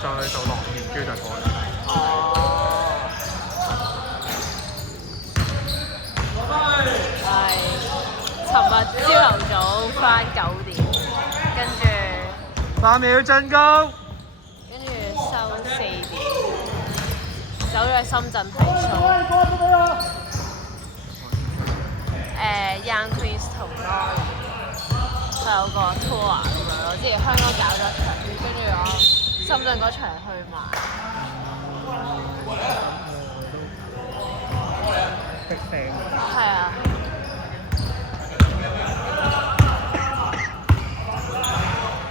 再去做落葉，跟住再過嚟。哦。係。尋日朝頭早返9點，跟住3秒進攻。跟住收4點，走咗去深圳睇 show。Young Queens 同 Nori 佢有個 tour 咁樣咯，之前香港搞咗一場，跟住我深圳嗰場去埋。逼聲。係啊。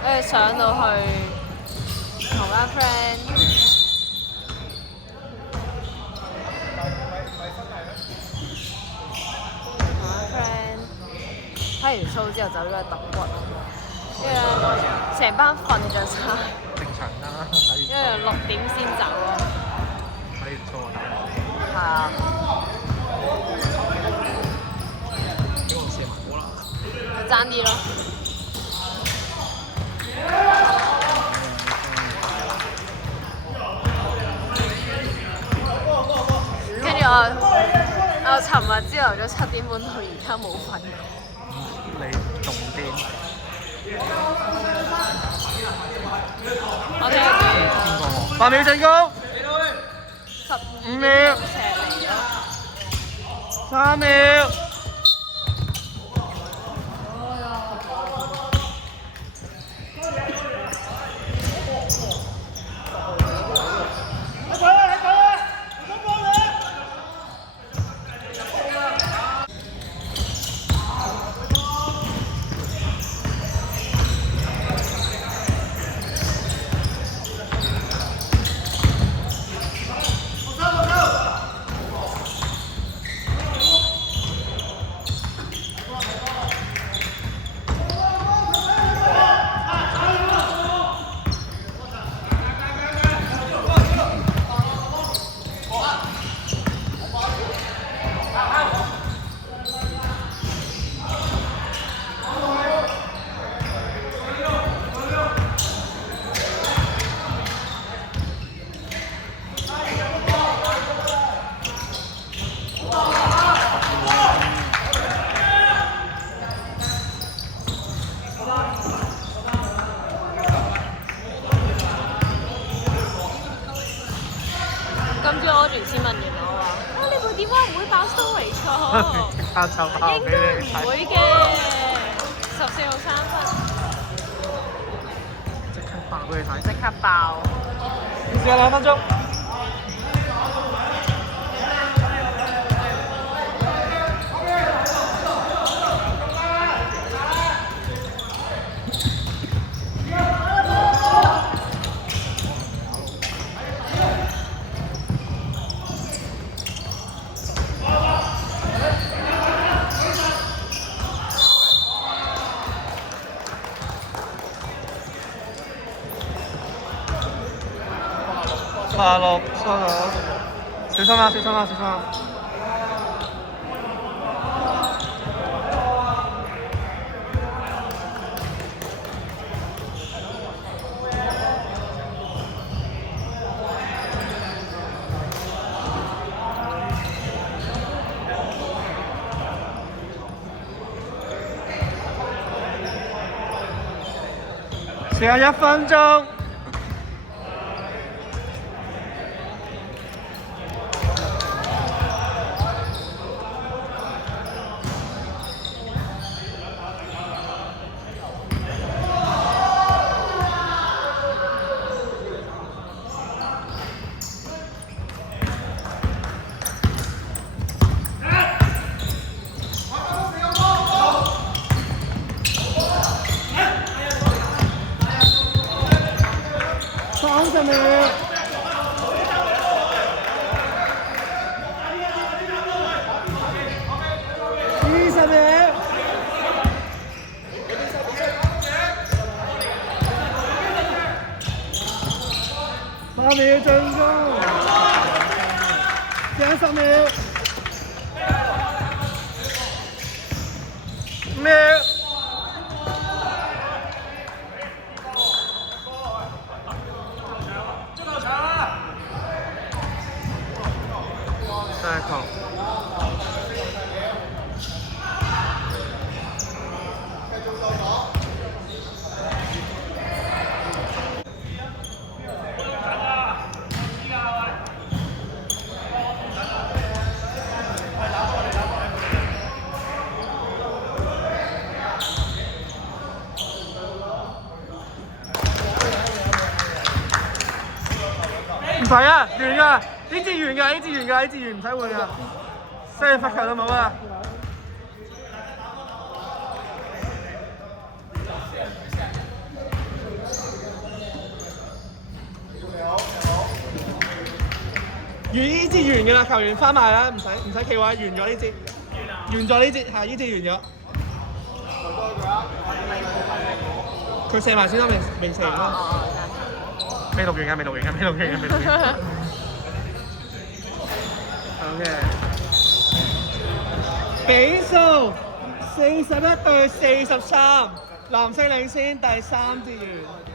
跟住上到去同班 friend。睇完 show 之後走咗去揼骨，跟住成班瞓着晒，正常啦，因為6點先走咯。睇完 show 啊！係啊。希望射埋波啦！爭啲咯。跟住我尋日朝頭早7點半到而家冇瞓。你仲癲？我哋8秒進攻。15秒。3秒。今朝Audrey先問完我話：你部電話唔會爆 storage 㗎？即刻就爆俾你睇。唔會嘅，14號3分。即刻爆俾你睇。即刻爆。試下2分鐘。86，小心啊！小心啊！小心啊！剩下1分鐘。30秒。20秒。8秒進攻。10秒。5秒。好。唔使啊，完噶，呢節完噶，呢節完噶，呢節完唔使換噶，即係罰球都冇啊！完呢節完噶啦，球員翻埋啦，唔使企位，完咗呢節，完咗呢節，係呢節完咗。佢射埋先啦，未射完咯。未錄完㗎，未錄完㗎，未錄完㗎，未錄完。OK。比數41對43，藍色領先第3節完。